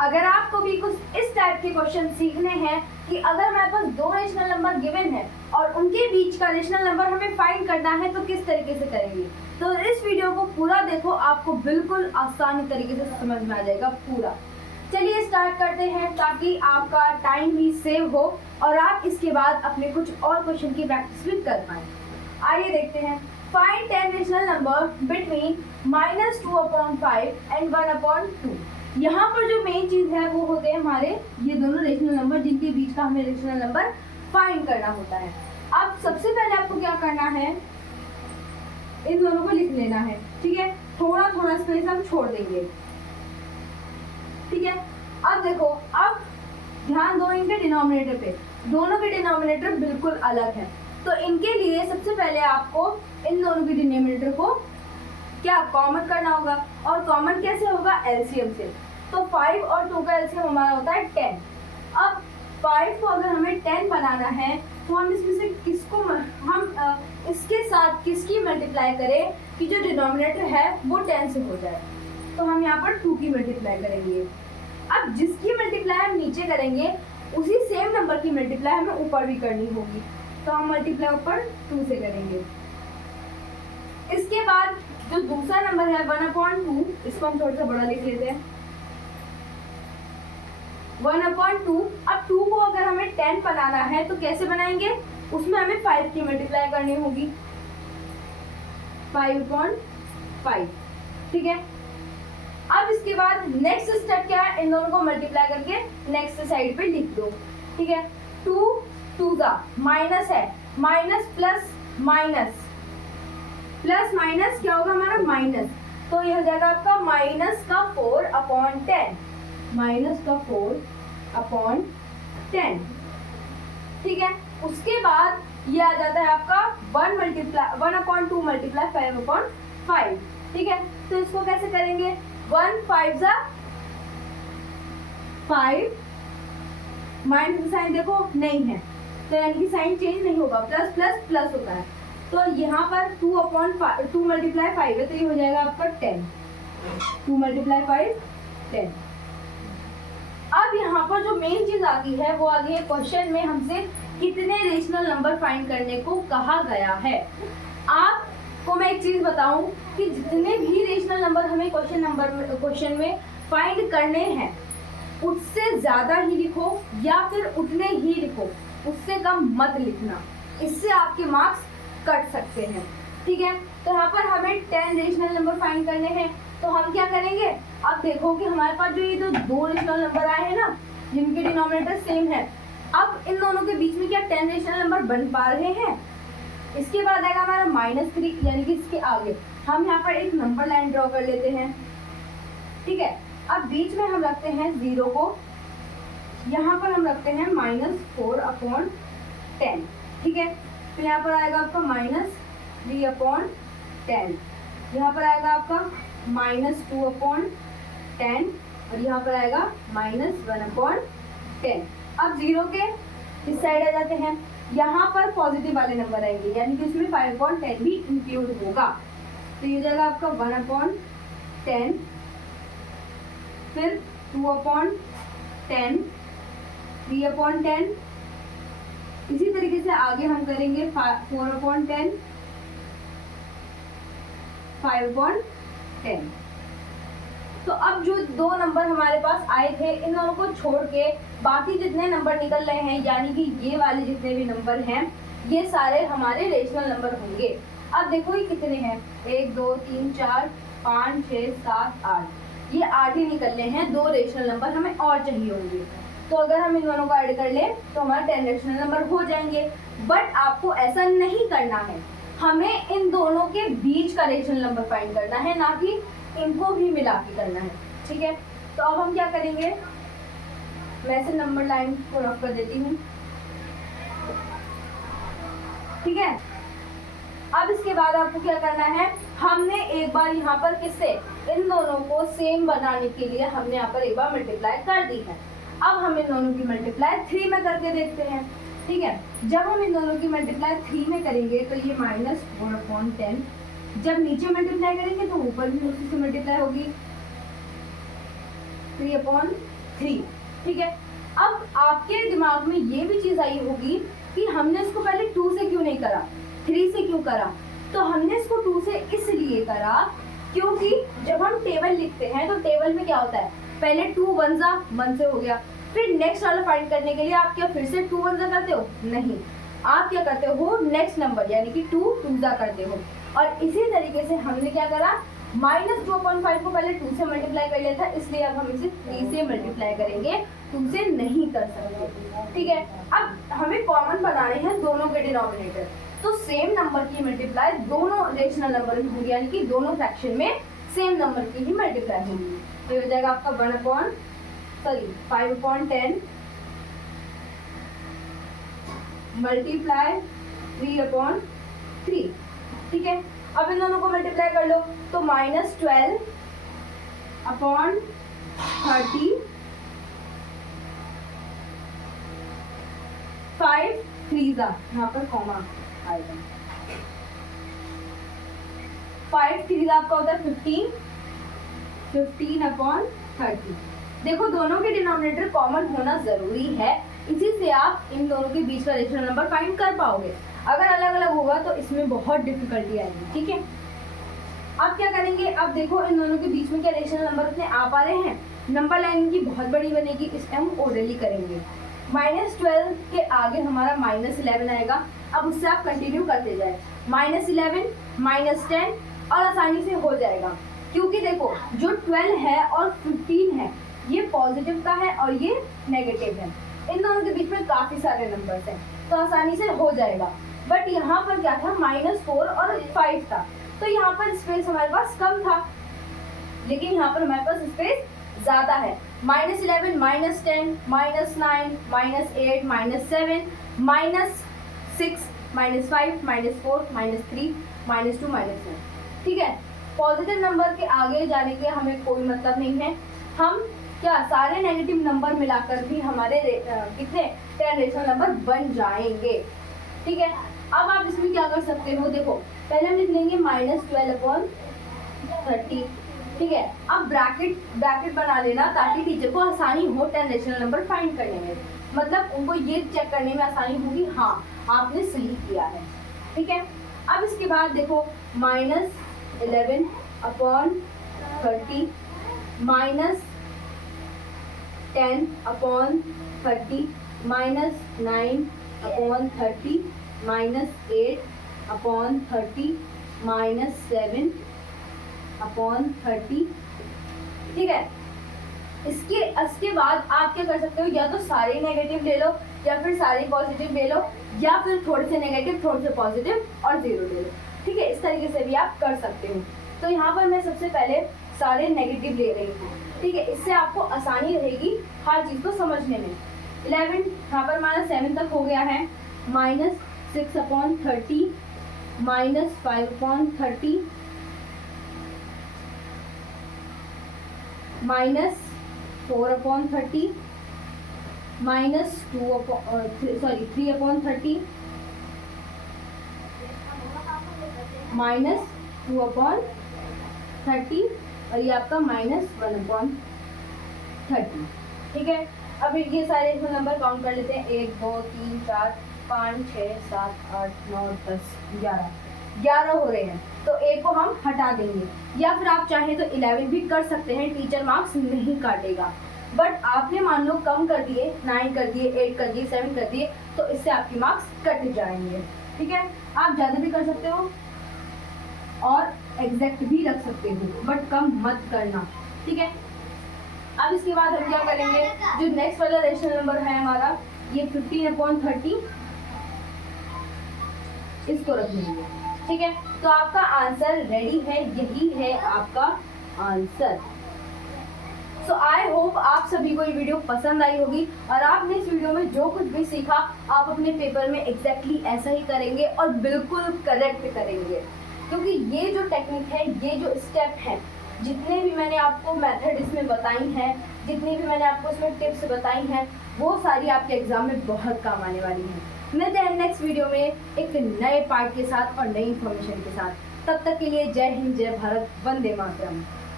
अगर आपको भी कुछ इस टाइप के क्वेश्चन सीखने हैं कि अगर हमारे पास दो रेशनल नंबर गिवन है और उनके बीच का रेशनल नंबर हमें फाइंड करना है तो किस तरीके से करेंगे, तो इस वीडियो को पूरा देखो, आपको बिल्कुल आसानी तरीके से समझ में आ जाएगा पूरा। चलिए स्टार्ट करते हैं ताकि आपका टाइम भी सेव हो और आप इसके बाद अपने कुछ और क्वेश्चन की प्रैक्टिस भी कर पाएं। आइए देखते हैं। Find 10 rational number between -2/5 and 1/2। यहाँ पर जो मेन चीज है वो होते हैं हमारे ये दोनों रेशनल नंबर जिनके बीच का हमें रेशनल नंबर फाइंड करना होता है। अब सबसे पहले आपको क्या करना है, इन दोनों को लिख लेना है, ठीक है। थोड़ा थोड़ा स्पेस हम छोड़ देंगे, ठीक है। अब देखो, अब ध्यान दो इनके डिनोमिनेटर पे, दोनों के डिनोमिनेटर बिल्कुल अलग है, तो इनके लिए सबसे पहले आपको इन दोनों के डिनोमिनेटर को क्या कॉमन करना होगा, और कॉमन कैसे होगा, एलसीएम से। तो 5 और 2 का एलसीएम हमारा होता है 10। अब 5 को अगर हमें 10 बनाना है तो हम इसमें से किसको हम इसके साथ किसकी मल्टीप्लाई करें कि जो डिनोमिनेटर है वो 10 से हो जाए, तो हम यहाँ पर 2 की मल्टीप्लाई करेंगे। अब जिसकी मल्टीप्लाई हम नीचे करेंगे उसी सेम नंबर की मल्टीप्लाई हमें ऊपर भी करनी होगी, तो हम मल्टीप्लाई ऊपर 2 से करेंगे। इसके बाद जो दूसरा नंबर है 1/2, इसको हम थोड़ा सा बड़ा लिख लेते हैं, 1/2। अब 2 को अगर हमें 10 बनाना है तो कैसे बनाएंगे, उसमें हमें 5 की मल्टीप्लाई करनी होगी, 5/5, ठीक है। अब इसके बाद नेक्स्ट स्टेप क्या है, इन दोनों को मल्टीप्लाई करके नेक्स्ट साइड पे लिख दो, ठीक है। 2 2 माइनस है, minus plus minus, plus minus क्या होगा हमारा माइनस, तो ये हो जाएगा आपका -4/10, -4/10, ठीक है। उसके बाद ये आ जाता है आपका 1/2 मल्टीप्लाई 5/5, ठीक है। तो इसको कैसे करेंगे, 1 5 5, माइनस का साइन देखो नहीं है तो यानी कि साइन चेंज नहीं होगा, प्लस प्लस प्लस होता है, तो यहाँ पर 2 मल्टीप्लाई 5 है तो ये हो जाएगा आपका 10, 2 मल्टीप्लाई 5 10। अब यहाँ पर जो मेन चीज आ गई है वो आ गई है क्वेश्चन में हमसे कितने रेशनल नंबर फाइंड करने को कहा गया है। आपको मैं एक चीज बताऊं कि जितने भी रेशनल नंबर हमें क्वेश्चन में फाइंड करने हैं उससे ज्यादा ही लिखो या फिर उतने ही लिखो, उससे कम मत लिखना, इससे आपके मार्क्स कट सकते हैं, ठीक है। तो यहाँ पर हमें 10 रेशनल नंबर फाइंड करने हैं, तो हम क्या करेंगे, अब देखो कि हमारे पास जो ये जो 2 रेशनल नंबर आए हैं ना जिनके डिनोमिनेटर सेम है, अब इन दोनों के बीच में क्या 10 रेशनल नंबर बन पा रहे हैं। इसके बाद आएगा हमारा -3, यानी कि इसके आगे हम यहाँ पर एक नंबर लाइन ड्रॉ कर लेते हैं, ठीक है। अब बीच में हम रखते हैं 0 को, यहाँ पर हम रखते हैं -4/10, ठीक है। फिर यहाँ पर आएगा आपका -3/10, यहाँ पर आएगा आपका -2/10 और यहाँ पर आएगा -1/10। अब 0 के इस साइड आ जाते हैं, यहाँ पर पॉजिटिव वाले नंबर आएंगे यानी कि इसमें 5/10 भी इंक्लूड होगा, तो ये जाएगा आपका 1/10, फिर 2/10, 3/10, इसी तरीके से आगे हम करेंगे 4/10, 5/10। तो अब जो 2 नंबर हमारे पास आए थे इन दोनों को छोड़ के बाकी जितने नंबर निकल रहे हैं यानी कि ये वाले जितने भी नंबर हैं ये सारे हमारे रेशनल नंबर होंगे। अब देखो ये कितने हैं, 1 2 3 4 5 6 7 8, ये 8 ही निकल रहे हैं, 2 रेशनल नंबर हमें और चाहिए होंगे, तो अगर हम इन दोनों को ऐड कर ले तो हमारा 10 रेशनल नंबर हो जाएंगे। बट आपको ऐसा नहीं करना है, हमें इन दोनों के बीच का रेशनल नंबर फाइंड करना है, ना कि इनको भी मिला के करना है, ठीक है। तो अब हम क्या करेंगे, मैं से नंबर लाइन को रख कर देती हूँ, ठीक है। अब इसके बाद आपको क्या करना है, हमने एक बार यहाँ पर किससे इन दोनों को सेम बनाने के लिए हमने यहाँ पर एक बार मल्टीप्लाई कर दी है। अब हम इन दोनों की मल्टीप्लाई 3 में करके देखते हैं, ठीक है। जब हम इन दोनों की मल्टीप्लाई 3 में करेंगे तो ये -4/10, जब नीचे मल्टीप्लाई करेंगे तो ऊपर भी उसी से मल्टीप्लाई होगी 3/10, 3। ठीक है, अब आपके दिमाग में ये भी चीज आई होगी कि हमने इसको पहले 2 से क्यों नहीं करा, 3 से क्यों करा। तो हमने इसको 2 से इसलिए करा क्योंकि जब हम टेबल लिखते हैं तो टेबल में क्या होता है, पहले 2 1 से हो गया, फिर नेक्स्ट वाला फाइंड करने के लिए आप क्या फिर से 2 1 करते हो, नहीं, आप क्या करते हो, नेक्स्ट नंबर यानी कि 2 2 करते हो। और इसी तरीके से हमने क्या करा, -2/5 को पहले 2 से मल्टीप्लाई कर लिया था, इसलिए अब हम इसे 3 से मल्टीप्लाई करेंगे, 2 से नहीं कर सकते। ठीक है, अब हमें कॉमन बनाने हैं दोनों के डिनोमिनेटर, तो सेम नंबर की मल्टीप्लाई दोनों रेशनल नंबर में होगी, यानी कि दोनों फ्रैक्शन में सेम नंबर की ही मल्टीप्लाई होगी। ये हो जाएगा आपका 5/10 मल्टीप्लाई 3/3। ठीक है, अब इन दोनों को मल्टीप्लाई कर लो तो -12/30 5 3 यहाँ पर कॉमा आएगा, 5 3 आपका होता है 15/30। देखो दोनों के डिनोमिनेटर कॉमन होना जरूरी है, इसी से आप इन दोनों के बीच का रेशनल नंबर फाइंड कर पाओगे। अगर अलग अलग होगा तो इसमें बहुत डिफिकल्टी आएगी। ठीक है, अब क्या करेंगे, अब देखो इन दोनों के बीच में क्या रेशनल नंबर इतने आ पा रहे हैं, नंबर लाइन की बहुत बड़ी बनेगी, इस हम ओरली करेंगे। -12 के आगे हमारा -11 आएगा, अब उससे आप कंटिन्यू करते जाए, -11 -10 और आसानी से हो जाएगा, क्योंकि देखो जो 12 है और 15 है ये पॉजिटिव का है और ये नेगेटिव है, इन दोनों के बीच में काफी सारे नंबर्स हैं तो आसानी से हो जाएगा। बट यहाँ पर क्या था, -4 और 5 था, तो यहाँ पर स्पेस हमारे पास कम था, लेकिन यहाँ पर हमारे पास स्पेस ज्यादा है। -11 -10 -9 -8 -7 -6 -5 -4 -3 -2 -1। ठीक है, पॉजिटिव नंबर के आगे जाने के हमें कोई मतलब नहीं है, हम क्या सारे नेगेटिव नंबर मिलाकर भी हमारे कितने 10 रेशनल नंबर बन जाएंगे। ठीक है, अब आप इसमें क्या कर सकते हो, देखो पहले हम लिख लेंगे -12/30। ठीक है, अब ब्रैकेट बना लेना ताकि टीचर को आसानी हो 10 रेशनल नंबर फाइंड करने में, मतलब उनको ये चेक करने में आसानी होगी, हाँ आपने सही किया है। ठीक है, अब इसके बाद देखो -11/30 -10/30 -9/30 -8/30 -7/30। ठीक है, इसके बाद आप क्या कर सकते हो, या तो सारे नेगेटिव ले लो या फिर सारे पॉजिटिव ले लो, या फिर थोड़े से नेगेटिव थोड़े से पॉजिटिव और 0 ले लो। ठीक है, इस तरीके से भी आप कर सकते हो। तो यहाँ पर मैं सबसे पहले सारे नेगेटिव ले रही हूँ। ठीक है, इससे आपको आसानी रहेगी हर चीज़ को समझने में। 11 यहाँ पर हमारा 7 तक हो गया है, -6/30 -5/30 -4/30 -3/30 -2/30 और ये आपका -1/30। ठीक है, अब ये सारे नंबर काउंट कर लेते हैं, 1 2 3 4 5 6 7 8 9 10 11 हो रहे हैं, तो एक को हम हटा देंगे, या फिर आप चाहें तो 11 भी कर सकते हैं, टीचर मार्क्स नहीं काटेगा। बट आपने मान लो कम कर दिए, 9 कर दिए, 8 कर दिए, 7 कर दिए, तो इससे आपके मार्क्स कट जाएंगे। ठीक है, आप ज़्यादा भी कर सकते हो और एग्जैक्ट भी रख सकते हो, बट कम मत करना। ठीक है, अब इसके बाद हम क्या करेंगे, जो नेक्स्ट वाला रेशनल नंबर है हमारा, ये 15/30 इसको रख लेंगे। ठीक है, तो आपका आंसर रेडी है, यही है आपका आंसर। सो आई होप आप सभी को ये वीडियो पसंद आई होगी और आपने इस वीडियो में जो कुछ भी सीखा आप अपने पेपर में एग्जैक्टली ऐसा ही करेंगे और बिल्कुल करेक्ट करेंगे, क्योंकि ये जो टेक्निक है, ये जो स्टेप है, जितने भी मैंने आपको मेथड इसमें बताई हैं, जितनी भी मैंने आपको इसमें टिप्स बताई हैं, वो सारी आपके एग्जाम में बहुत काम आने वाली हैं। मिलते हैं नेक्स्ट वीडियो में एक नए पार्ट के साथ और नई इन्फॉर्मेशन के साथ। तब तक के लिए जय हिंद, जय भारत, वंदे मातरम।